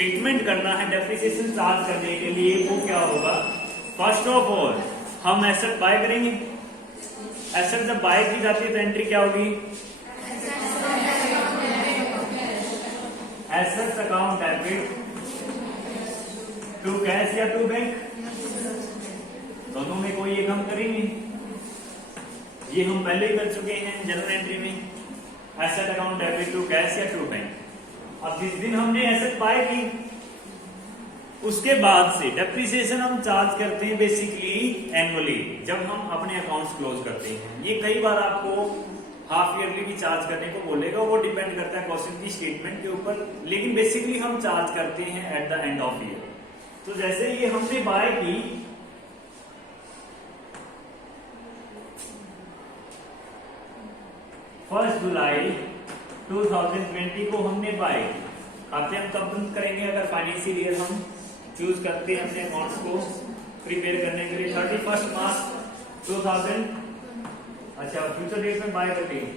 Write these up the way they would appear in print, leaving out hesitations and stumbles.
Treatment करना है depreciation charge करने के लिए, वो क्या होगा? फर्स्ट ऑफ ऑल हम एसेट बाय करेंगे। एसेट जब बाय की जाती है तो एंट्री क्या होगी? Assets account debit to cash या टू बैंक, दोनों में कोई एक हम करेंगे। ये हम पहले ही कर चुके हैं जनरल एंट्री में, asset account debit to cash या टू बैंक। अब जिस दिन हमने एसेट बाय की उसके बाद से डेप्रिसिएशन हम चार्ज करते हैं बेसिकली एनुअली, जब हम अपने अकाउंट्स क्लोज करते हैं। ये कई बार आपको हाफ ईयरली भी चार्ज करने को बोलेगा, वो डिपेंड करता है क्वेश्चन की स्टेटमेंट के ऊपर, लेकिन बेसिकली हम चार्ज करते हैं at the end of year. तो जैसे ये हमने बाय की, 1 जुलाई 2020 को हमने बाय की। खाते हम कब बंद करेंगे? अगर फाइनेंशियल ईयर हम चूज करते हैं अपने अकाउंट्स को प्रिपेयर करने के लिए 31 मार्च 2000, अच्छा फ्यूचर डेट में बाय करते हैं,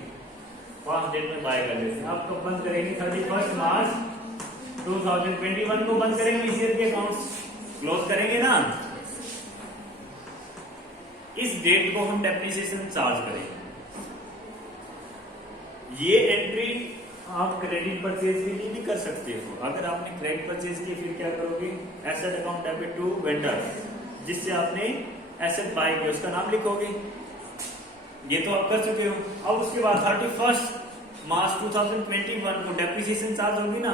पास्ट डेट में बाय कर लेते हैं। आप कब बंद करेंगे? 31 मार्च 2021 को बंद करेंगे, इस ईयर के अकाउंट्स क्लोज करेंगे ना। इस डेट को हम डेप्रिसिएशन चार्ज करेंगे। ये एंट्री आप क्रेडिट परचेज के लिए भी कर सकते हो। अगर आपने क्रेडिट परचेज की फिर क्या करोगे? Asset account debit to vendor, जिससे आपने एसेट बाय किया उसका नाम लिखोगे। ये तो आप कर चुके हो। अब उसके बाद 31 मार्च 2021 को डेप्रिसिएशन चार्ज होगी ना।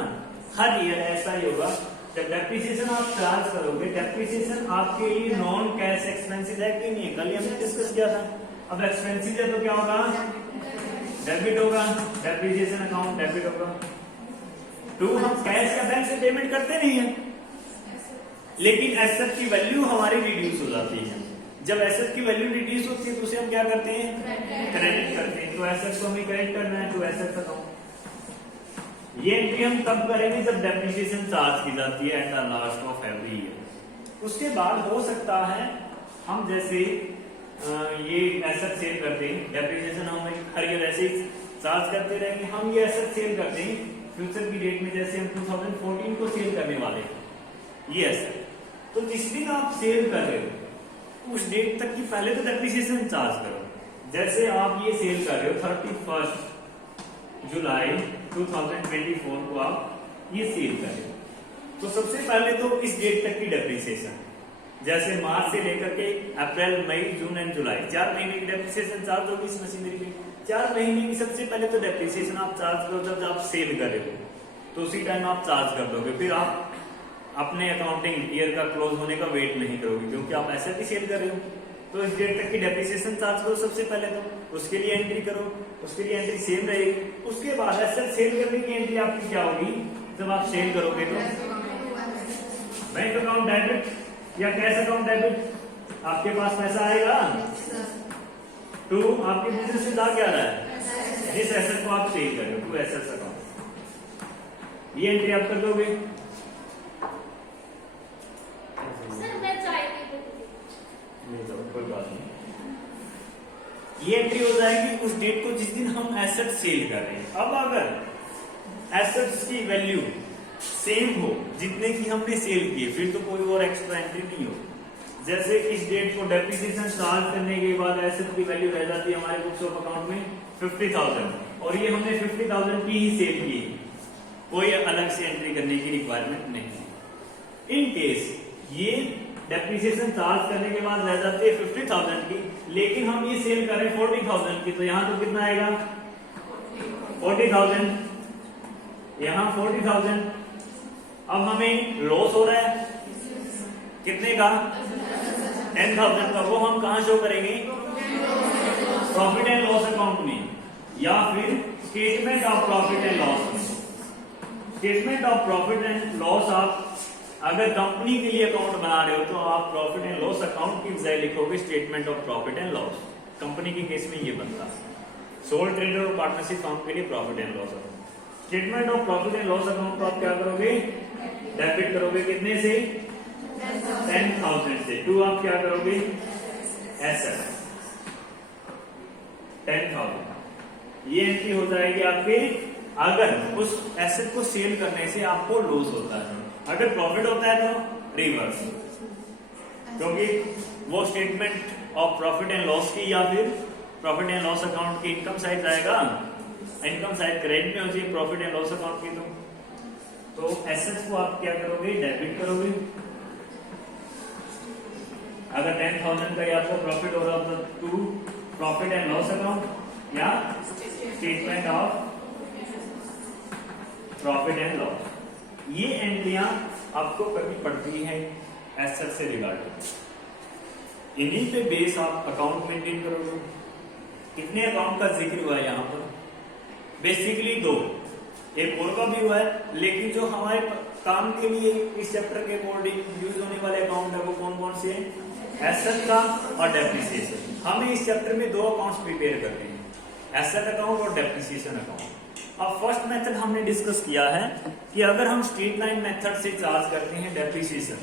हर ईयर ऐसा ही होगा, जब डेप्रिसिएशन आप चार्ज करोगे, डेप्रिसिएशन आपके लिए नॉन कैश एक्सपेंसेस है कि नहीं है? कल हमने डिस्कस किया था। अब एक्सपेंसेस है तो क्या होगा? डेबिट होगा, डेप्रिसिएशन अकाउंट डेबिट होगा। टू हम कैश या बैंक से पेमेंट करते नहीं है, लेकिन एसेट की वैल्यू हमारी रिड्यूस हो जाती है। जब एसेट की वैल्यू रिड्यूस होती है तो उसे हम क्या करते हैं? क्रेडिट करते हैं। तो एसेट को हमें क्रेडिट करना है, टू एसेट्स अकाउंट। ये एंट्री हम तब करेंगे जब डेप्रिसिएशन चार्ज की जाती है at the last of every year. उसके बाद हो सकता है हम जैसे ये एसेट सेल करते हैं, डेप्रिसिएशन हम हर ईयर ऐसे ही चार्ज करते रहेंगे। हम ये एसेट सेल करते हैं फ्यूचर की डेट में, जैसे हम 2014 को सेल करने वाले हैं ये एसेट। तो जिस दिन आप सेल कर रहे हो उस डेट तक की पहले तो डेप्रिसिएशन चार्ज करो। जैसे आप ये सेल कर रहे हो 31 जुलाई 2024 को आप ये सेल कर रहे हो, तो सबसे पहले तो इस डेट तक की डेप्रिसिएशन, जैसे मार्च से लेकर के अप्रैल, मई, जून एंड जुलाई 4 महीने की डेप्रिसिएशन चार्ज होगी इस मशीनरी में। 4 महीने की सबसे पहले तो डेप्रिसिएशन आप चार्ज करो जब आप सेल कर रहे हो, तो उसी टाइम आप चार्ज कर दोगे। फिर आप अपने अकाउंटिंग ईयर का क्लोज होने का वेट नहीं करोगे, क्योंकि आप ऐसे भी सेल कर रहे हो। तो इस डेट तक की डेप्रिसिएशन चार्ज करो सबसे पहले, तो उसके लिए एंट्री करो, उसके लिए एंट्री सेम रहेगी। उसके बाद एसेट सेल करने की एंट्री आपकी क्या होगी? जब आप सेल करोगे तो बैंक अकाउंट डेबिट या कैश अकाउंट डेबिट, आपके पास पैसा आएगा। टू आपके बिजनेस से जा क्या रहा है? जिस एसेट को आप सेल कर रहे हो, टू एसेट्स अकाउंट, ये एंट्री आप कर दोगे। कोई बात नहीं, ये एंट्री हो जाएगी उस डेट को जिस दिन हम एसेट सेल कर रहे हैं। अब अगर एसेट्स की वैल्यू सेम हो जितने की हमने सेल किए, फिर तो कोई और एक्स्ट्रा एंट्री नहीं हो। जैसे इस डेट को डेप्रिसिएशन चार्ज करने के बाद एसेट की वैल्यू रह जाती है हमारे बुक्स ऑफ अकाउंट में 50,000, और ये हमने 50,000 की ही सेल की, कोई अलग से एंट्री करने की रिक्वायरमेंट नहीं। इन केस ये डेप्रिसिएशन चार्ज करने के बाद रह जाती है 50,000 की, लेकिन हम ये सेल कर रहे हैं 40,000 की, तो यहाँ तो कितना आएगा? 40,000, यहाँ 40,000। अब हमें लॉस हो रहा है कितने का? 10,000 का। वो हम कहां शो करेंगे? प्रॉफिट एंड लॉस अकाउंट में, या फिर statement of profit and loss में। Statement of profit and loss आप अगर कंपनी के लिए अकाउंट बना रहे हो तो आप प्रॉफिट एंड लॉस अकाउंट की बजाय लिखोगे statement of profit and loss. Company के केस में ये बनता है, सोल ट्रेडर और पार्टनरशिप फर्म के लिए profit and loss account. Statement of profit and loss account को आप क्या करोगे? डेबिट करोगे कितने से? 10,000 से। टू आप क्या करोगे? एसेट 10,000। ये एंट्री हो जाएगी आपके, अगर उस एसेट को सेल करने से आपको लॉस होता है। अगर प्रॉफिट होता है तो रिवर्स, क्योंकि वो statement of profit and loss की या फिर प्रॉफिट एंड लॉस अकाउंट की इनकम साइड आएगा, इनकम साइड क्रेडिट में हो जाए प्रॉफिट एंड लॉस अकाउंट की। तो एसेट्स को आप क्या करोगे, डेबिट करोगे। अगर 10,000 का आपको प्रॉफिट हो रहा हो तो to profit and loss account या statement of profit and loss, ये एंट्रियां आपको करनी पड़ती है एसेट से रिगार्डिंग। इन्हीं पे बेस आप अकाउंट मेंटेन करोगे। कितने अकाउंट का जिक्र हुआ है यहाँ पर? बेसिकली दो, एक और का भी हुआ है, लेकिन जो हमारे काम के लिए इस चैप्टर के अकॉर्डिंग यूज होने वाले अकाउंट है वो कौन कौन से हैं? एसेट का और डेप्रिसिएशन। हमें इस चैप्टर में दो अकाउंट्स प्रिपेयर करते हैं, एसेट अकाउंट और डेप्रिसिएशन अकाउंट। अब फर्स्ट मेथड हमने डिस्कस किया है कि अगर हम स्ट्रेट लाइन मेथड से चार्ज करते हैं डेप्रिसिएशन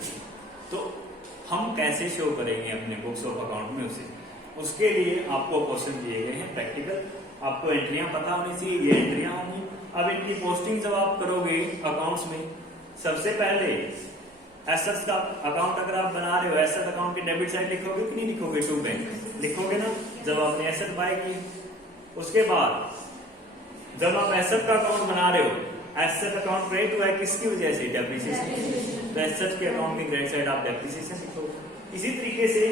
तो हम कैसे शो करेंगे अपने बुक्स ऑफ अकाउंट में उसे। उसके लिए आपको क्वेश्चन दिए गए हैं प्रैक्टिकल, आपको एंट्रियां पता होनी चाहिए, ये एंट्रियां होंगी। अब इनकी पोस्टिंग जब आप करोगे अकाउंट्स में, सबसे पहले एसेट्स का अकाउंट अगर आप बना रहे हो, एसेट अकाउंट की डेबिट साइड लिखोगे कि नहीं लिखोगे? टू बैंक लिखोगे ना, जब आपने एसेट बाय की। उसके बाद जब आप एसेट का अकाउंट बना रहे हो, एसेट अकाउंट क्रेडिट हुआ है किसकी वजह से? डेप्रिसिएशन। तो एसेट के अकाउंट की क्रेडिट साइड आप डेप्रिसिएशन लिखोगे। इसी तरीके से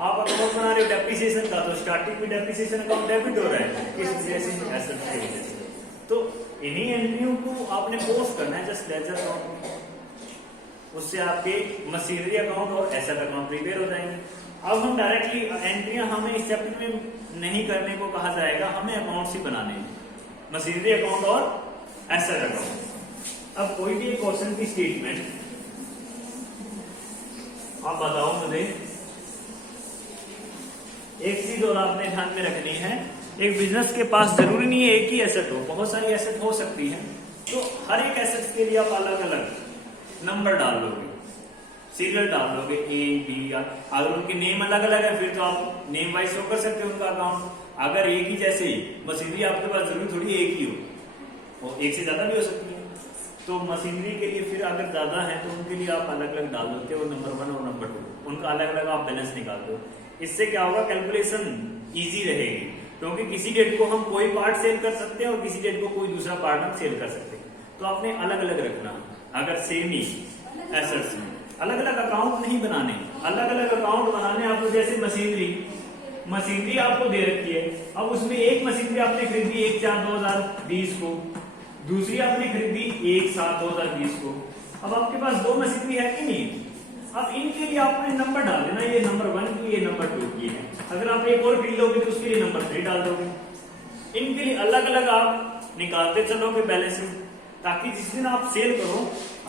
आप अकाउंट बना रहे हो डेप्रिसिएशन का, तो स्टार्टिंग में डेप्रिसिएशन अकाउंट डेबिट हो रहा है, किस वजह से? एसेट की वजह से। तो इन्हीं एंट्रियों को आपने पोस्ट करना है जस्ट लेजर अकाउंट में, उससे आपके मशीनरी अकाउंट और एसेट अकाउंट प्रिपेयर हो जाएंगे। अब हम डायरेक्टली एंट्रियां हमें इस चैप्टर में नहीं करने को कहा जाएगा, हमें अकाउंट्स ही बनाने हैं, मशीनरी अकाउंट और एसेट अकाउंट। अब कोई भी क्वेश्चन की स्टेटमेंट आप बताओ मुझे, एक चीज और आपने ध्यान में रखनी है, एक बिजनेस के पास जरूरी नहीं है एक ही एसेट हो, बहुत सारी एसेट हो सकती है। तो हर एक एसेट के लिए आप अलग अलग नंबर डाल लोगे, सीरियल डाल लोगे, ए बी। अगर उनके नेम अलग अलग है फिर तो आप नेम वाइज शो कर सकते हो उनका अकाउंट। अगर एक ही जैसे मशीनरी आपके पास जरूरी थोड़ी एक ही हो, एक से ज्यादा भी हो सकती है। तो मशीनरी के लिए फिर अगर ज्यादा है तो उनके लिए आप अलग अलग डाल देते हो, नंबर 1 और नंबर 2, उनका अलग अलग आप बैलेंस निकालते हो। इससे क्या होगा, कैलकुलेशन इजी रहेगी, क्योंकि किसी डेट को हम कोई पार्ट सेल कर सकते हैं और किसी डेट को कोई दूसरा पार्ट हम सेल कर सकते हैं। तो आपने अलग अलग रखना। अगर सेम ही एसेट्स में अलग अलग अकाउंट नहीं बनाने, अलग अलग अकाउंट बनाने आपको। जैसे मशीनरी आपको दे रखी है, अब उसमें एक मशीनरी आपने खरीदी 1/4/2020 को, दूसरी आपने खरीदी 1/7/2020 को। अब आपके पास दो मशीनरी है कि नहीं? अब इनके लिए आपने नंबर डाल देना, ये नंबर 1 की, ये नंबर 2 की है। अगर आप एक और खरीद लोगे तो उसके लिए नंबर 3 डाल दोगे। इनके लिए अलग अलग आप निकालते चलोगे बैलेंस, ताकि जिस दिन आप सेल करो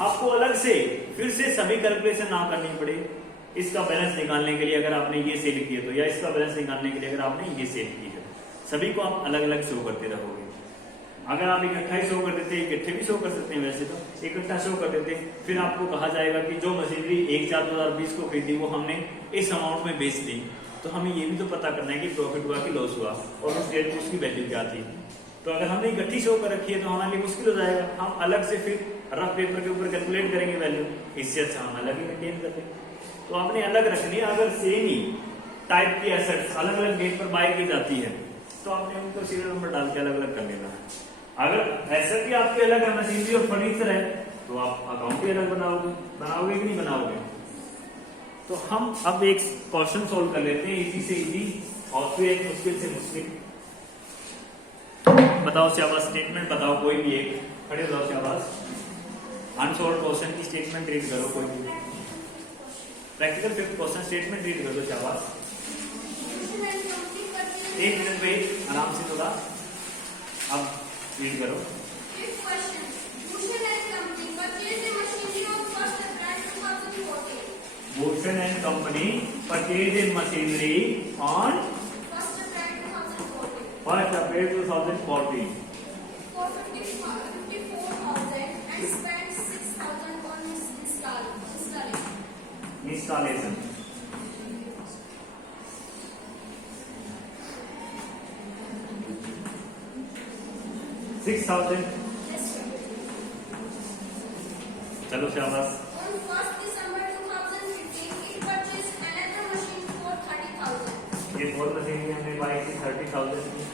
आपको अलग से फिर से सभी कैलकुलेशन ना करनी पड़े। इसका बैलेंस निकालने के लिए अगर आपने ये सेल किया तो, या इसका बैलेंस निकालने के लिए अगर आपने ये सेल की है, सभी को आप अलग अलग शो करते रहोगे। अगर आप इकट्ठा ही शो कर देते, इकट्ठे भी शो कर सकते हैं, वैसे तो इकट्ठा शो कर देते, फिर आपको कहा जाएगा कि जो मशीनरी 1/4/2020 को खरीदी वो हमने इस अमाउंट में बेच दी। तो हमें ये भी तो पता करना है कि प्रॉफिट हुआ कि लॉस हुआ और उस डेट में उसकी वैल्यू क्या थी। तो अगर हमने इकट्ठी शो कर रखी है तो हमारे लिए मुश्किल हो जाएगा, हम अलग से फिर रफ पेपर के ऊपर कैलकुलेट करेंगे वैल्यू, इससे अच्छा हम अलग ही मेंटेन करते हैं। तो आपने अलग रखनी है। अगर सेम ही टाइप की एसेट्स अलग अलग डेट पर बाय की जाती है तो आपने उनको सीरियल नंबर डाल के अलग अलग कर लेना है। अगर एसेट भी आपके अलग है, मशीनरी और फर्नीचर है, तो आप अकाउंट भी अलग बनाओगे कि नहीं बनाओगे? तो हम अब एक क्वेश्चन सोल्व कर लेते हैं, इजी से इजी और फिर एक मुश्किल से मुश्किल। बताओ शाबाश, स्टेटमेंट बताओ कोई भी एक, खड़े हो जाओ शाबाश। अनसॉल्व क्वेश्चन की स्टेटमेंट रीड करो कोई भी, practical 5th question statement read कर दो शाबाश। 1 मिनट वेट, आराम से थोड़ा। अब रीड करो। Bhushan and Company purchased in machinery on 1st April 2014 for 54,000 and spent 6,000 on installation. $6,000 चलो चलो शाबाश। On 1st December 2015, it purchased another machine for 30,000. ये फोर मशीन की हमने बाई की 30,000 की।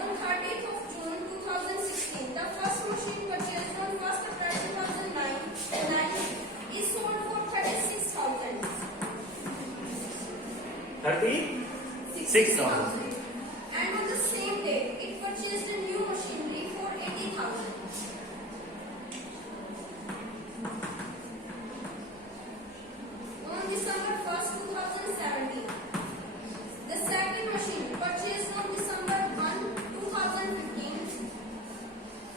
On 30th of June 2016, the first machine purchased on 1st April 2009 is sold for 36,000. 36,000। And on the same day, it purchased a new machinery for 80,000. On December 1st, 2017, the second machine purchased on December 1, 2015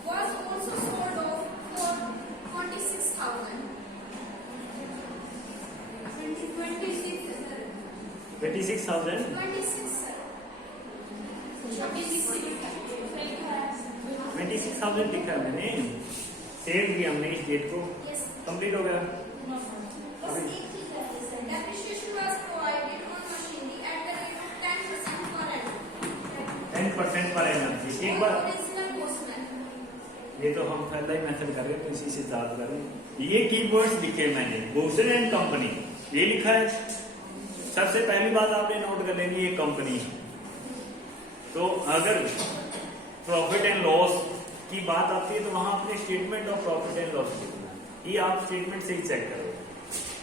was also sold off for 26,000. 26,000। 26, sir. 26,000 लिखा है मैंने। Cell किया हमने इस date को। Yes. Complete हो गया। बस एक चीज है sir, depreciation was provided on machinery at the rate of 10% per annum. 10% per annum जी। एक बार Original cost method. ये तो हम पहला ही मेथड कर रहे हैं, तो इसी से याद करें। ये कीवर्ड्स लिखे मैंने, बोसन एंड कंपनी, ये लिखा है। सबसे पहली बात आपने नोट कर लेनी, ये कंपनी। तो अगर प्रॉफिट एंड लॉस की बात आती है तो वहां अपने statement of profit and loss लिखना है। ये आप स्टेटमेंट से ही चेक करोगे।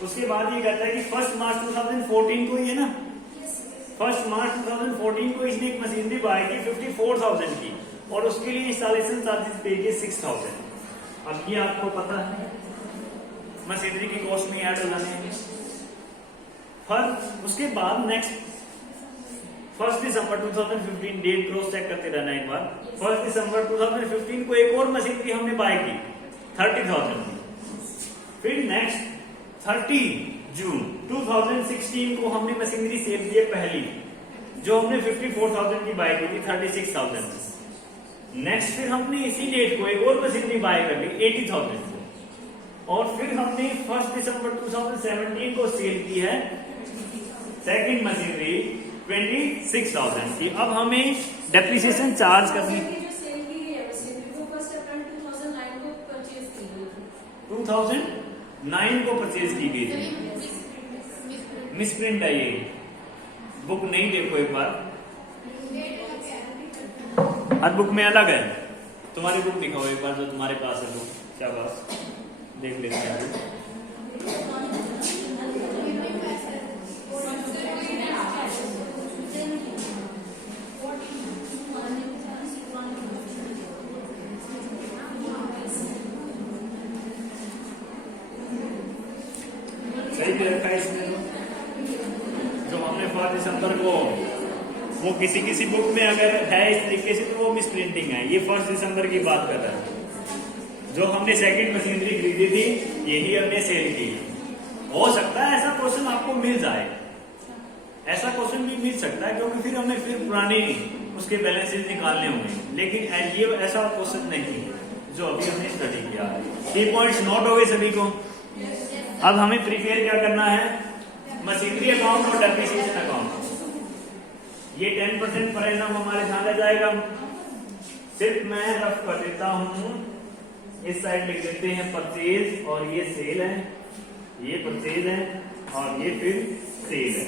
उसके बाद ये कहता है कि 1 मार्च 2014 को ही है ना, Yes, sir. 1 मार्च 2014 को इसने एक मशीनरी बाय की 54,000 की, और उसके लिए इंस्टॉलेशन चार्जेस पे किए 6,000। अब ये आपको पता है मशीनरी की कॉस्ट में ऐड हो जाने हैं। फिर उसके बाद नेक्स्ट 1 दिसंबर 2015 डेट क्रॉस चेक करते रहना एक बार। 1 दिसंबर 2015 को एक और मशीनरी हमने बाय की 30,000 की। फिर नेक्स्ट 30 जून 2016 को हमने मशीनरी सेल की पहली, जो हमने 54,000 की बाय की थी 36,000। नेक्स्ट फिर हमने इसी डेट को एक और मशीनरी बाय कर ली 80,000 को, और फिर हमने 1 दिसंबर 2017 को सेल की है सेकंड मशीनरी 26,000 की। अब हमें डेप्रिसिएशन चार्ज करनी, 2009 को परचेज की गई थी। मिसप्रिंट है ये, बुक नहीं देखो एक बार, हर बुक में अलग है। तुम्हारी बुक दिखाओ एक बार, जो तुम्हारे पास है बुक, क्या बात देख लेते हैं। सही दे रखा है इसमें, जो हमने 4 दिसंबर को, वो किसी किसी बुक में अगर है इस तरीके से तो वो मिस प्रिंटिंग है। ये 1 दिसंबर की बात कर रहा है। जो हमने सेकंड मशीनरी खरीदी थी यही हमने सेल की। हो सकता है ऐसा क्वेश्चन आपको मिल जाए, ऐसा क्वेश्चन भी मिल सकता है, क्योंकि फिर हमें फिर पुराने उसके बैलेंसेस निकालने होंगे। लेकिन ये ऐसा क्वेश्चन नहीं है जो अभी हमने स्टडी किया है। 3 पॉइंट्स नोट हो गए सभी को। अब हमें प्रिपेयर क्या करना है, मशीनरी अकाउंट और डेप्रिसिएशन अकाउंट। ये 10% पर एनम हमारे ध्यान रह जाएगा। सिर्फ मैं रफ कर देता हूं, इस साइड लिख देते हैं परचेज, और ये सेल है, ये परचेज है, और ये फिर सेल है।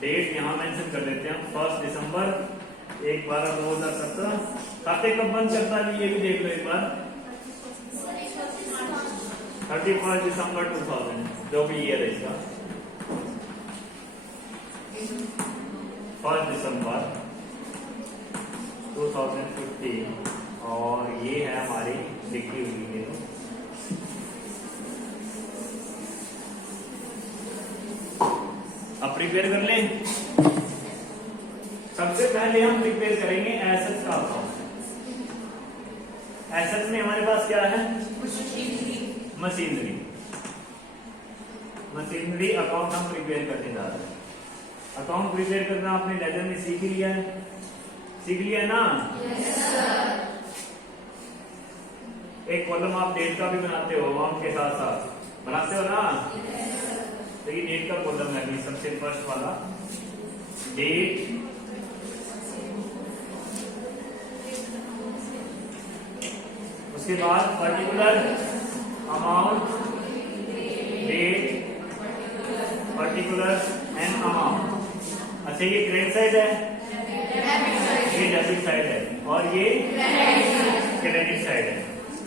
डेट यहां मेंशन कर देते हैं 1 दिसंबर 1/12/2017। खाते कब बंद करता है ये भी देख लो एक बार, 31 दिसंबर 2000, जो भी ईयर है इसका, 1 दिसंबर 2015, और ये है हमारी लिखी हुई है। अब प्रिपेयर कर लें। सबसे पहले हम प्रिपेयर करेंगे एसेट्स का अकाउंट। एसेट्स में हमारे पास क्या है, मशीनरी। मशीनरी अकाउंट हम प्रिपेयर करने जा रहे हैं। अकाउंट प्रिपेयर करना आपने लेजर में सीख लिया है, सीख लिया है ना? एक कॉलम आप डेट का भी बनाते हो, अमाउंट के साथ साथ बनाते हो ना? तो ये डेट का कॉलम है, सबसे फर्स्ट वाला डेट, उसके बाद particular amount date particular an amount. अच्छा ये क्रेडिट साइड है, ये डेबिट साइड है और ये क्रेडिट साइड है।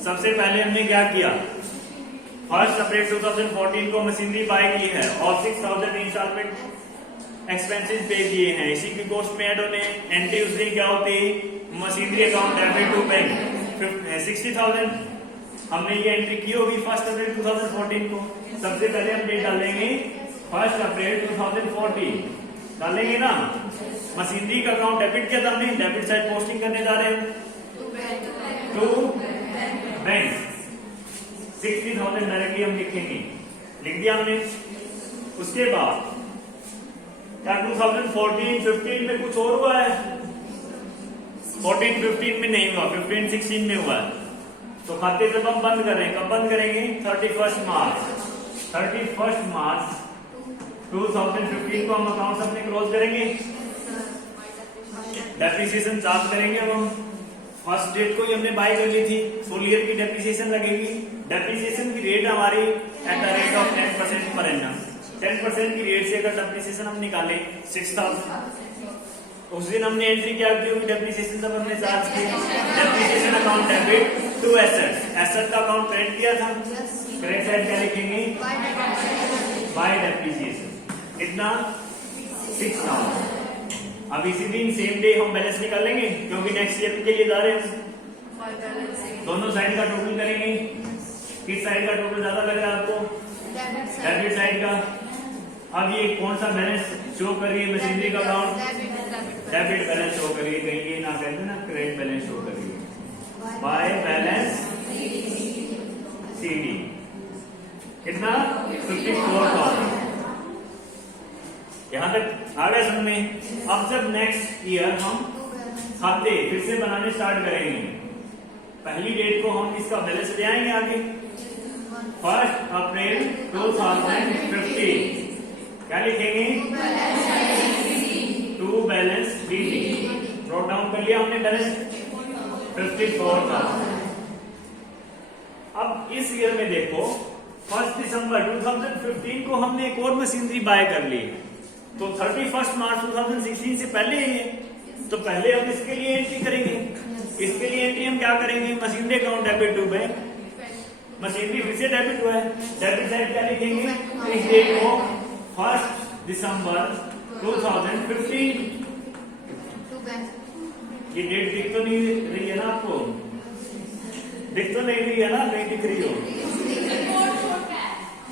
सबसे पहले हमने क्या किया, 1 अप्रैल 2014 को मशीनरी बाय की है और 6000 इंस्टॉलमेंट एक्सपेंसेस पे किए हैं। इसी की कॉस्ट में ऐड होने एंट्री उस दिन क्या होती है, machinery account debit to bank 60,000 हमने ये एंट्री की होगी 1 अप्रैल 2014 को। सबसे पहले हम डेट डालेंगे 1 अप्रैल 2014 डालेंगे ना। मशीनरी का अकाउंट डेबिट किया था हमने, डेबिट साइड पोस्टिंग करने जा रहे हैं टू बैंक 60,000 डायरेक्टली हम लिखेंगे, लिख दिया हमने। उसके बाद क्या 2014-15 में कुछ और हुआ है, 14-15 में नहीं हुआ, 15-16 में हुआ है। तो खाते जब हम बंद कर रहे हैं, कब बंद करेंगे, 31 मार्च 2015 को हम अकाउंट अपने क्लोज करेंगे। डेप्रिसिएशन चार्ज करेंगे अब हम, फर्स्ट डेट को ही हमने बाय कर ली थी, फुल ईयर की डेप्रिसिएशन लगेगी। डेप्रिसिएशन की रेट हमारी at the rate of 10% per annum, 10% की रेट से अगर डेप्रिसिएशन हम निकाले 6000, उस दिन हमने एंट्री क्या की होगी डेप्रिसिएशन जब हमने चार्ज की, depreciation account debit to assets, asset का अकाउंट क्रेडिट किया था, क्रेडिट साइड क्या लिखेंगे, बाय डेप्रिसिएशन कितना 6000। अब इसी दिन सेम डे हम बैलेंस निकालेंगे क्योंकि नेक्स्ट ईयर के लिए जा रहे हैं। दोनों साइड का टोटल करेंगे, किस साइड का टोटल ज्यादा लग रहा है आपको, डेबिट साइड का। अब ये कौन सा बैलेंस शो कर रही है, मशीनरी का अकाउंट डेबिट बैलेंस शो करिए, कहीं ये ना कहते ना क्रेडिट बैलेंस शो करिए, बाय बैलेंस CD कितना 54,000। यहां तक आ गया समझ में। अब जब नेक्स्ट ईयर हम खाते फिर से बनाने स्टार्ट करेंगे, पहली डेट को हम इसका बैलेंस ले आएंगे आगे 1 अप्रैल 2015 क्या लिखेंगे, to balance DD note down कर लिया हमने बैलेंस 54,000। अब इस ईयर में देखो 1 दिसंबर 2015 को हमने एक और मशीनरी बाय कर ली, तो 31 मार्च 2016 से पहले ही है, तो पहले हम इसके लिए एंट्री करेंगे। इसके लिए एंट्री हम क्या करेंगे, machinery account debit to bank, machinery फिर से डेबिट हुआ है, डेबिट साइड क्या लिखेंगे, इस डेट को 1 दिसंबर 2015। ये डेट दिख तो नहीं रही है ना आपको, दिख तो नहीं रही है ना, नहीं दिख रही हो,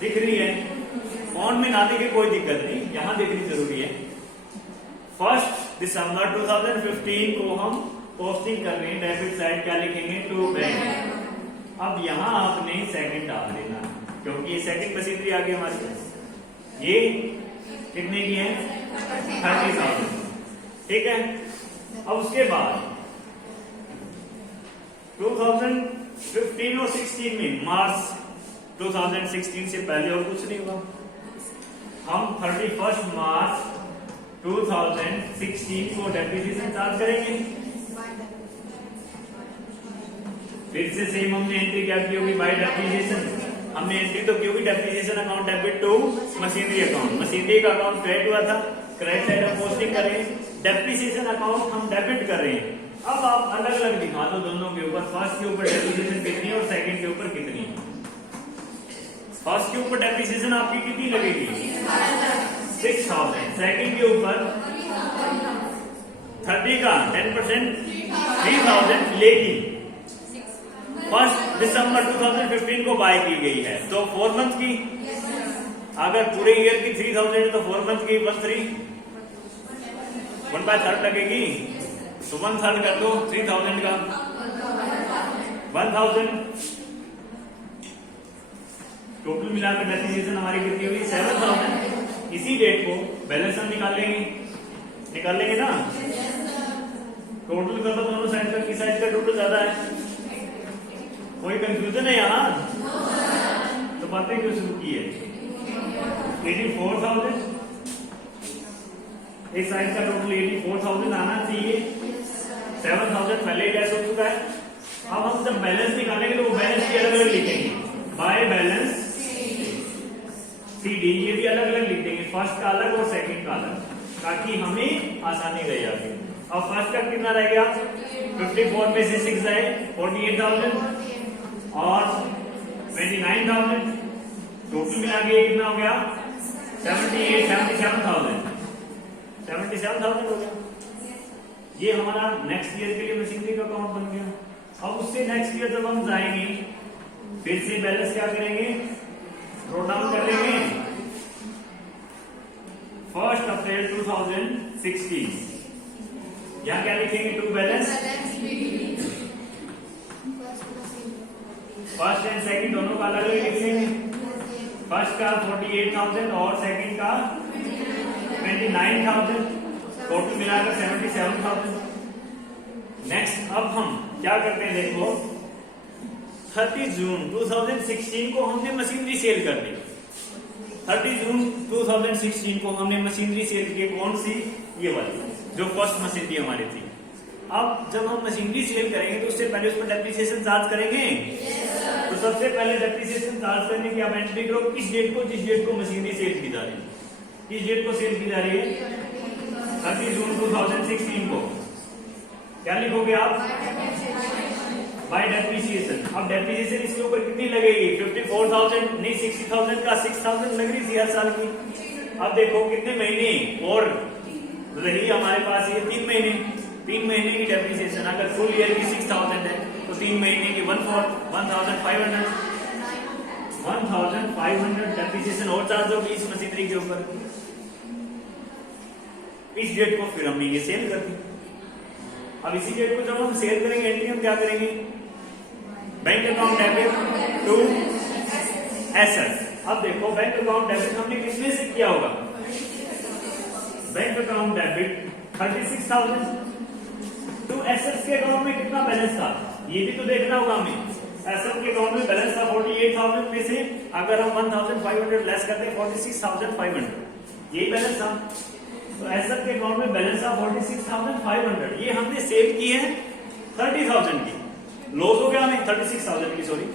दिख रही है, फोन में ना दिखे कोई दिक्कत नहीं, यहां देखनी जरूरी है। 1 दिसंबर 2015 को हम पोस्टिंग कर रहे हैं, डेबिट साइड क्या लिखेंगे, टू बैंक। अब यहां आपने सेकंड डाल देना क्योंकि ये सेकंड मशीनरी आ गई हमारे पास, ये कितने की है 30,000, ठीक है। अब उसके बाद 2015 और 16 में, मार्च 2016 से पहले और कुछ नहीं हुआ, हम 31 मार्च 2016 को डेप्रिसिएशन चार्ज करेंगे। फिर से सेम हमने एंट्री क्या की होगी, बाय डेप्रिसिएशन। हमने एंट्री तो की होगी depreciation account debit to machinery account, machinery का अकाउंट क्रेडिट हुआ था, क्रेडिट साइड हम पोस्टिंग कर रहे हैं, डेप्रिसिएशन अकाउंट हम डेबिट कर रहे हैं। अब आप अलग अलग दिखा दो दोनों के ऊपर, फर्स्ट के ऊपर डेप्रिसिएशन कितनी है और सेकंड के ऊपर कितनी है। फर्स्ट के ऊपर डेप्रिसिएशन आपकी कितनी लगेगी 6,000, सेकंड के ऊपर 30 का 10% 3,000, लेकिन 1 दिसंबर 2015 को बाय की गई है, तो 4 मंथ की, अगर पूरे ईयर की 3,000 है तो 4 मंथ की 1/3 लगेगी, तो 1/3 कर दो 3,000 का 1,000। टोटल मिलाकर डेप्रिसिएशन हमारी कितनी हुई 7,000। इसी डेट को बैलेंस हम निकाल लेंगे ना, टोटल कर दो दोनों साइड का, किस साइड का टोटल ज्यादा है, कोई कंफ्यूजन है यहाँ, तो बातें क्यों शुरू की है, 84,000, इस साइड का टोटल 84,000 आना चाहिए, 7,000 पहले ही कैश हो चुका है, अब हम जब बैलेंस निकालेंगे तो वो बैलेंस भी अलग अलग लिखेंगे, बाय बैलेंस CD, ये भी अलग अलग लिख देंगे, फर्स्ट का अलग और सेकंड का अलग, ताकि हमें आसानी रहे आगे। अब फर्स्ट का कितना रह गया, 54 में से 6 जाए 48,000 और 29,000, टोटल मिला के कितना हो गया 77,000 हो गया। ये हमारा नेक्स्ट ईयर के लिए मशीनरी का अकाउंट बन गया। अब उससे नेक्स्ट ईयर जब हम जाएंगे फिर से बैलेंस क्या करेंगे, नोट डाउन कर लेंगे 1 अप्रैल 2016, यहाँ क्या लिखेंगे, to balance first and second दोनों का अलग अलग लिख लेंगे, फर्स्ट का 48,000 और सेकंड का 29,000, टोटल मिलाकर 77,000। नेक्स्ट अब हम क्या करते हैं, देखो 30 जून 2016 को हमने मशीनरी सेल कर दी। 30 जून 2016 को हमने मशीनरी सेल की, कौन सी, ये वाली जो फर्स्ट मशीनरी हमारी थी। अब जब हम मशीनरी सेल करेंगे तो उससे पहले उस पर डेप्रिसिएशन चार्ज करेंगे। तो सबसे पहले डेप्रिसिएशन चार्ज करने की आप एंट्री करो किस डेट को, जिस डेट को मशीनरी सेल की जा रही है, किस डेट को सेल की जा रही है, 30 जून 2016 को। क्या लिखोगे आप, बाय डेप्रिसिएशन। अब डेप्रिसिएशन इसके ऊपर कितनी लगेगी, 54,000 नहीं 60,000 का 6,000 लग रही थी हर साल की। अब देखो कितने महीने और रही हमारे पास, ये 3 महीने, 3 महीने की डेप्रिसिएशन। अगर फुल ईयर की 6,000 है तो 3 महीने की 1,500 डेप्रिसिएशन और चार्ज होगी इस मशीनरी के ऊपर। इस डेट को फिर हमने ये सेल कर दी। अब इसी डेट को जब हम सेल करेंगे एंट्री हम क्या करेंगे, bank account debit to assets. अब देखो बैंक अकाउंट डेबिट हमने किसमें से किया होगा, bank account debit 36,000 to assets के अकाउंट में कितना बैलेंस था, ये भी तो देखना होगा हमें। एसेट के अकाउंट में बैलेंस था 48,000 में से अगर हम 1,500 लेस करते हैं 46,500, यही बैलेंस था। तो एसेट के अकाउंट में बैलेंस था 46,500, ये हमने सेल की है 30,000 की, लॉस हो गया हमें 36,000 की, सॉरी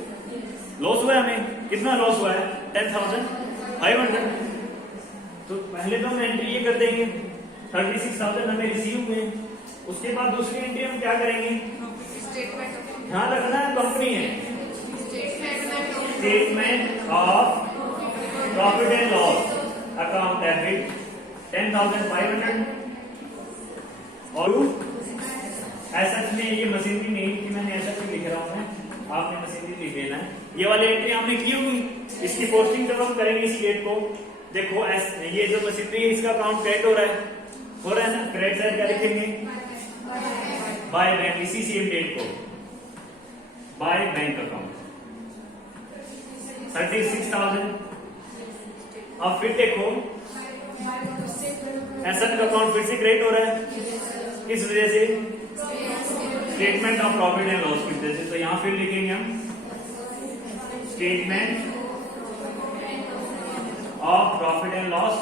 लॉस हुआ हमें, कितना लॉस हुआ है 10,500। तो पहले तो हम एंट्री ये कर देंगे 36,000 हमें रिसीव हुए। उसके बाद दूसरी एंट्री हम क्या करेंगे, ध्यान रखना है कंपनी है, statement of profit and loss account debit 10,500 और एसेट्स में ये मशीनरी नहीं कि मैंने एसेट्स लिख रहा हूं, मैं आपने मशीनरी लिख देना है। ये वाली एंट्री हमने की होगी, इसकी पोस्टिंग जब हम करेंगे इस डेट को, देखो ये जो मशीनरी है इसका अकाउंट क्रेडिट हो रहा है ना, क्रेडिट साइड क्या लिखेंगे, बाय बैंक, इसी सेम डेट को बाय बैंक अकाउंट 36,000। अब फिर देखो एसेट का अकाउंट फिर से क्रेडिट हो रहा है, किस वजह से, statement of profit and loss की वजह से। तो यहां फिर लिखेंगे हम statement of profit and loss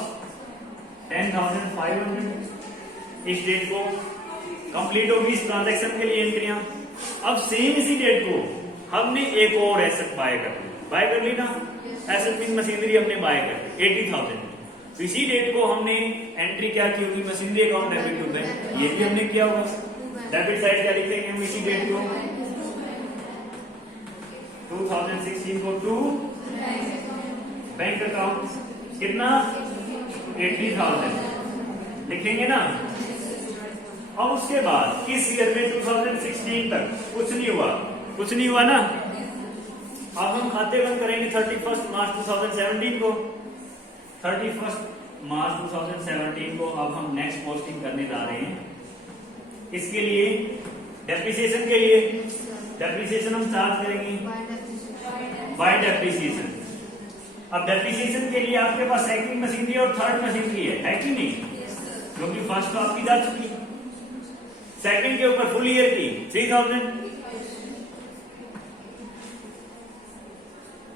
10,500। इस डेट को कंप्लीट होगी इस ट्रांजैक्शन के लिए एंट्रियां। अब सेम इसी डेट को हमने एक और एसेट बाय कर ली ना, एसेट मीन मशीनरी हमने बाय कर ली 80,000। तो इसी डेट को हमने एंट्री क्या की होगी, machinery account debit to bank, ये भी हमने किया होगा। डेबिट साइड क्या लिखेंगे हम इसी डेट को 2016 को टू बैंक अकाउंट कितना 80,000 लिखेंगे ना। और उसके बाद इस ईयर में 2016 तक कुछ नहीं हुआ ना। अब हम खाते बंद करेंगे 31 मार्च 2017 को। 31 मार्च 2017 को अब हम नेक्स्ट पोस्टिंग करने जा रहे हैं। इसके लिए डेप्रिसिएशन के लिए डेप्रिसिएशन हम चार्ज करेंगे बाय डेप्रिसिएशन। अब डेप्रिसिएशन के लिए आपके पास सेकंड मशीनरी और थर्ड मशीनरी है कि नहीं, क्योंकि फर्स्ट तो आपकी जा चुकी, सेकंड के ऊपर फुल ईयर की 3,000,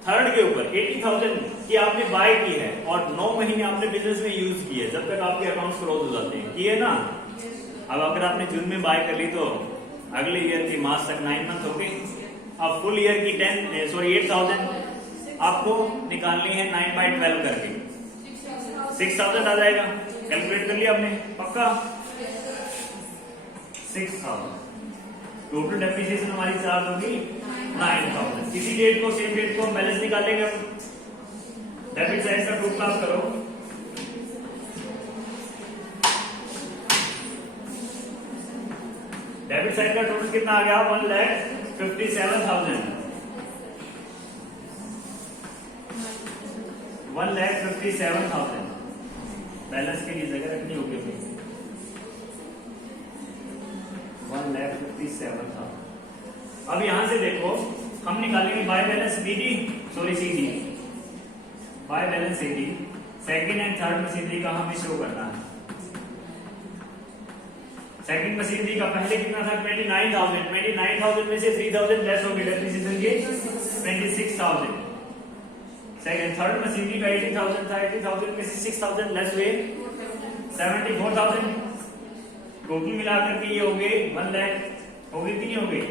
थर्ड के ऊपर 80,000 की आपने बाय की है और 9 महीने आपने बिजनेस में यूज की है, जब तक आपके अकाउंट्स क्लोज हो जाते हैं, की है ना। अब अगर आपने जून में बाय कर ली तो अगले ईयर के मार्च तक 9 मंथ हो गए। अब फुल ईयर की 8,000 आपको निकालनी है 9/12 करके, 6,000 आ जाएगा। कैलकुलेट कर लिया आपने, पक्का? 6,000 टोटल डेप्रिसिएशन हमारी चार्ज होगी 9,000। इसी डेट को, सेम डेट को हम बैलेंस निकालेंगे। डेबिट साइड का टोटल आप करो, डेबिट साइड का टोटल कितना आ गया? 1,57,000। 1,57,000 बैलेंस के लिए जगह रखनी होगी अपनी। 1,57,000। अब यहां से देखो, हम निकालेंगे by balance BD, sorry CD, by balance CD. Second and third machinery का हमें शो करना है। सेकंड मशीनरी का पहले कितना था? 29,000। 29,000 में से 3,000 लेस हो गए डेप्रिसिएशन के, 26,000। सेकंड थर्ड मशीनरी का 18,000 था, 18,000 में से 6,000 लेस हुए 74,000। टोटल मिलाकर के ये हो गए 1 लाख, हो गई कि नहीं हो गई?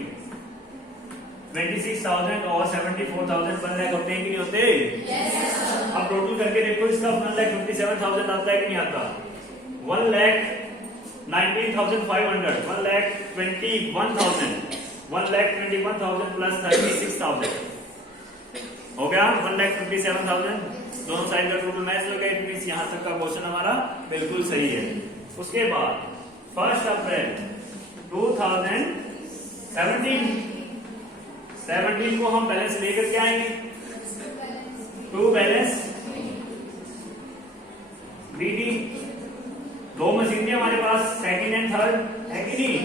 26,000 और 74,000 1 लाख होते हैं कि नहीं होते? अब टोटल करके देखो, इसका 1,57,000 आता है कि नहीं आता? 1,19,500, 1,21,000, 1,21,000 प्लस 36,000 हो गया 1,57,000। दोनों साइड का टोटल मैच हो गया। इट मींस यहां तक का क्वेश्चन हमारा बिल्कुल सही है। उसके बाद 1 अप्रैल 2017 को हम बैलेंस लेकर के आएंगे। टू बैलेंस बीडी, दो मशीनरी हमारे पास, सेकंड एंड थर्ड है कि नहीं?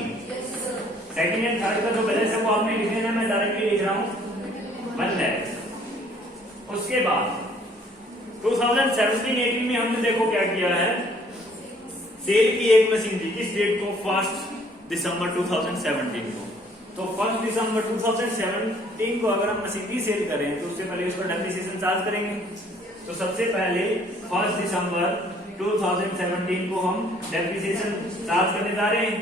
सेकंड एंड थर्ड का जो बैलेंस है वो आपने लिख लेना, मैं डायरेक्टली लिख रहा हूं 1 लाख। उसके बाद 2017-18 में हमने देखो क्या किया है, सेल की एक मशीनरी, किस डेट को? 1 दिसंबर 2017 को। तो 1 दिसंबर 2017 को अगर हम मशीनरी सेल करें तो उससे पहले उसका डेप्रिसिएशन चार्ज करेंगे। तो सबसे पहले 1 दिसंबर 2017 को हम डेप्रिसिएशन चार्ज करने जा रहे हैं।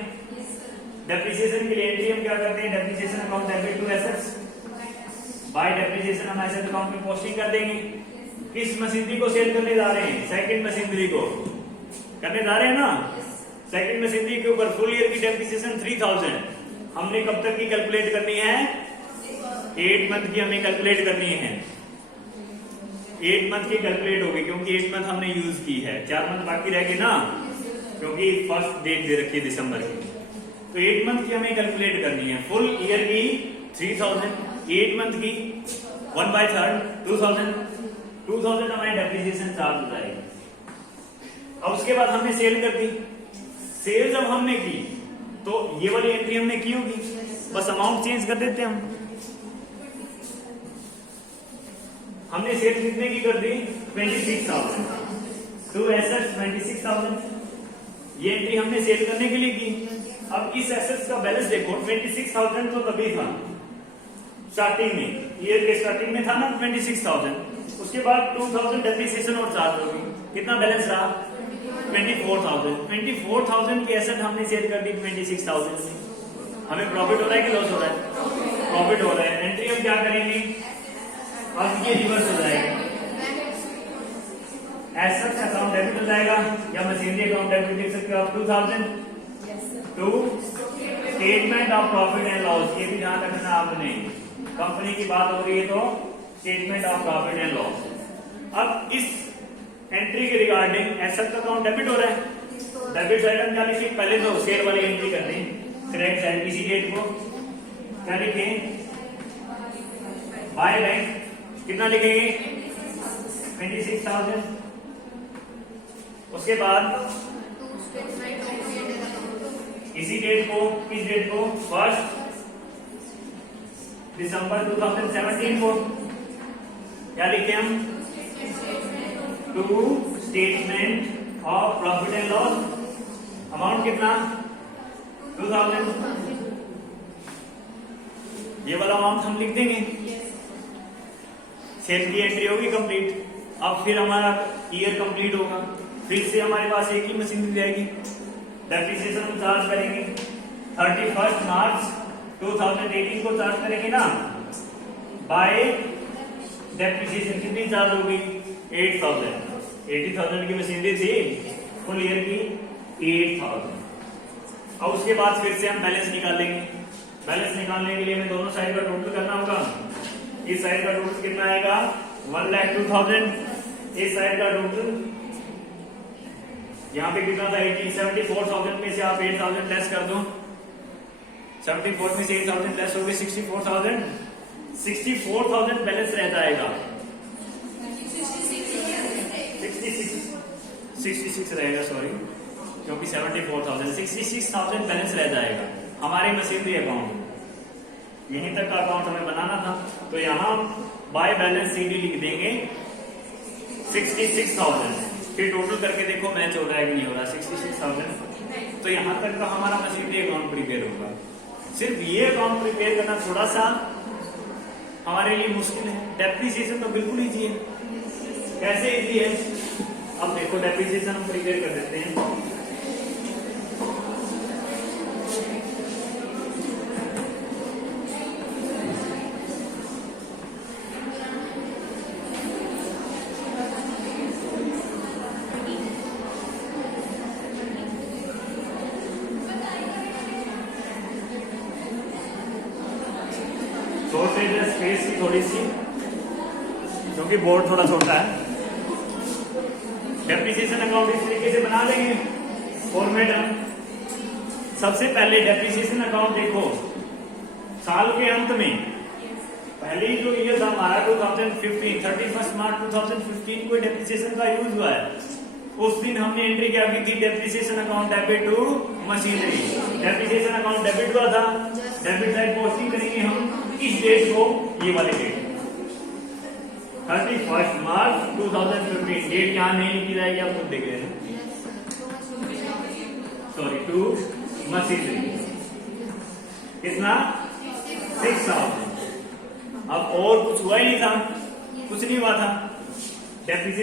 डेप्रिसिएशन के लिए एंट्री हम क्या करते हैं? Depreciation account debit to assets, by depreciation हम एसेट अकाउंट में पोस्टिंग कर देंगे। किस मशीनरी को सेल करने जा रहे हैं? सेकंड मशीनरी को करने जा रहे हैं ना। सेकंड मशीनरी के ऊपर फुल ईयर की डेप्रिसिएशन 3,000 हमने कब तक की कैलकुलेट करनी है? 8 मंथ की हमें कैलकुलेट करनी है। 8 मंथ की कैलकुलेट होगी क्योंकि 8 मंथ हमने यूज की है, 4 मंथ बाकी रह गए ना, क्योंकि फर्स्ट डेट दे रखी है दिसंबर की। तो 8 मंथ की हमें कैलकुलेट करनी है। फुल ईयर की 3,000, 8 मंथ की 1/3 2,000 हमारी डेप्रिसिएशन चार्ज हो जाएगी। अब उसके बाद हमने सेल कर दी। सेल जब हमने की तो ये वाली एंट्री हमने की होगी, बस अमाउंट चेंज कर देते हैं हम। हमने सेल कितने की कर दी? 26,000 टू एसेट्स 26,000। ये एंट्री हमने सेल करने के लिए की। अब इस एसेट्स का बैलेंस देखो, 26,000 तो तभी था स्टार्टिंग में, ईयर के स्टार्टिंग में था ना 26,000। उसके बाद 2,000 डेप्रिसिएशन और चार्ज होगी, कितना बैलेंस रहा? 24,000। 24,000 की एसेट हमने सेल कर दी 26,000 में। हमें प्रॉफिट हो रहा है कि लॉस हो रहा है? प्रॉफिट हो रहा है। एंट्री हम क्या करेंगे? अब ये रिवर्स हो जाएगा, एसेट्स अकाउंट डेबिट हो जाएगा या मशीनरी अकाउंट डेबिट लिख सकते हो आप 2,000 to statement of profit and loss. ये भी ध्यान रखना आपने, कंपनी की बात हो रही है तो statement of profit and loss. अब इस एंट्री के रिगार्डिंग एसेट का अकाउंट डेबिट हो रहा है, डेबिट साइड हम क्या लिखें? पहले तो सेल वाली एंट्री कर दें, करेक्ट साइड इसी डेट को क्या लिखें? बाय बैंक कितना लिखेंगे? 26,000। उसके बाद इसी डेट को, किस डेट को? 1 दिसंबर 2017 को क्या लिखे हम? To statement of profit and loss, amount कितना? 2,000। ये वाला अमाउंट हम लिख देंगे। सेल की एंट्री होगी कंप्लीट। अब फिर हमारा ईयर कंप्लीट होगा, फिर से हमारे पास एक ही मशीनरी रहेगी। डेप्रिसिएशन हम चार्ज करेंगे 31 मार्च 2018 को चार्ज करेंगे ना बाय डेप्रिसिएशन, कितनी चार्ज होगी 8000। 80,000 की मशीनरी थी फुल ईयर की 8000। अब उसके बाद फिर से हम बैलेंस निकालेंगे। बैलेंस निकालने के लिए हमें दोनों साइड का टोटल करना होगा। इस साइड का टोटल कितना आएगा 1,02,000। इस साइड का टोटल यहाँ पे कितना था 74,000 में से आप 8,000 लेस कर दो। 74 में से 8,000 लेस हो गए 64,000। 64,000 बैलेंस रह जाएगा। 66 रहेगा, सॉरी, क्योंकि 74,000 66,000 बैलेंस रह जाएगा हमारे मशीनरी अकाउंट। यहीं तक का अकाउंट हमें बनाना था, तो यहाँ बाय बैलेंस सीडी लिख देंगे 66,000। फिर टोटल करके देखो मैच हो रहा है कि नहीं हो रहा 66,000। तो यहाँ तक का हमारा मशीनरी अकाउंट प्रिपेयर होगा। सिर्फ ये अकाउंट प्रिपेयर करना थोड़ा सा हमारे लिए मुश्किल है। डेप्रिसिएशन तो बिल्कुल इजी है। कैसे इजी है, अब देखो डेप्रिसिएशन हम प्रिपेयर कर देते हैं। स्पेस की थोड़ी सी, क्योंकि बोर्ड थोड़ा छोटा है। डेप्रिसिएशन अकाउंट इस तरीके से बना लेंगे फॉर्मेट हम। सबसे पहले डेप्रिसिएशन अकाउंट देखो साल के अंत में पहले जो ईयर था हमारा 2015 31 मार्च 2015 को डेप्रिसिएशन का यूज हुआ है। उस दिन हमने एंट्री क्या की थी depreciation account debit to machinery. Depreciation account debit हुआ था, डेबिट साइड पोस्टिंग करेंगे हम इस डेट को, ये वाले डेट 31 मार्च 2015। डेट यहाँ नहीं लिखी जाएगी, आप खुद देख रहे हैं, सॉरी, टू मशीनरी कितना 6,000। अब और कुछ हुआ ही नहीं था, कुछ नहीं हुआ था। डेप्रिसिएशन